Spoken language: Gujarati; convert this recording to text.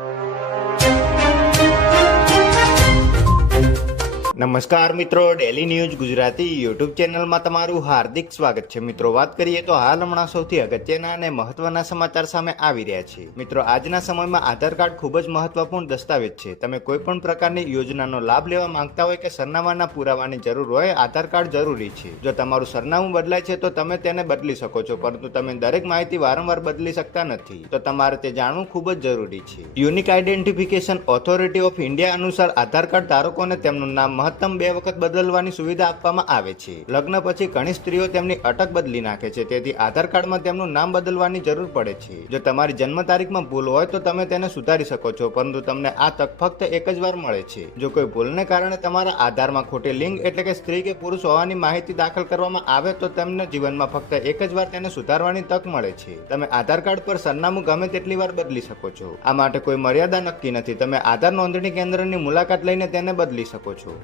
you. નમસ્કાર મિત્રો ડેલી ન્યૂઝ ગુજરાતી યુટ્યુબ ચેનલમાં તમારું હાર્દિક સ્વાગત છે. મિત્રો, વાત કરીએ તો હાલ હમણાં સૌથી અગત્યના અને મહત્વના સમાચાર સામે આવી રહ્યા છે. મિત્રો, આજના સમયમાં આધાર કાર્ડ ખૂબ જ મહત્વપૂર્ણ દસ્તાવેજ છે. તમે કોઈ પણ પ્રકારની યોજનાનો લાભ લેવા માંગતા હોય કે સરનામાના પુરાવાની જરૂર હોય, આધાર કાર્ડ જરૂરી છે. જો તમારું સરનામું બદલાય છે, તો તમે તેને બદલી શકો છો, પરંતુ તમે દરેક માહિતી વારંવાર બદલી શકતા નથી. તો તમારે તે જાણવું ખૂબ જ જરૂરી છે. Unique identification authority of India અનુસાર આધાર કાર્ડ ધારકોને તેમનું નામ મહત્તમ બે વખત બદલવાની સુવિધા આપવામાં આવે છે. લગ્ન પછી ઘણી સ્ત્રીઓ તેમની અટક બદલી નાખે છે. તેથી આધાર કાર્ડમાં તેમનું નામ બદલવાની જરૂર પડે છે. જો તમારી જન્મ તારીખમાં ભૂલ હોય તો તમે તેને સુધારી શકો છો, પરંતુ તમને આ તક ફક્ત એક જ વાર મળે છે. જો કોઈ ભૂલને કારણે તમારા આધારમાં ખોટી લિંગ એટલે કે સ્ત્રી કે પુરુષ હોવાની માહિતી દાખલ કરવામાં આવે તો તેમને જીવનમાં ફક્ત એક જ વાર તેને સુધારવાની તક મળે છે. તમે આધાર કાર્ડ પર સરનામું ગમે તેટલી વાર બદલી શકો છો. આ માટે કોઈ મર્યાદા નક્કી નથી. તમે આધાર નોંધણી કેન્દ્રની મુલાકાત લઈને તેને બદલી શકો છો.